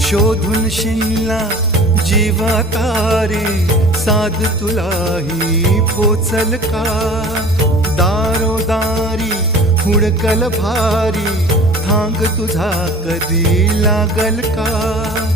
शोधून शिनला जीवा तारे, साध तुलाही पोचल का? दारोदारी हुडकल भारी, थांग तुझा कधी लागल का?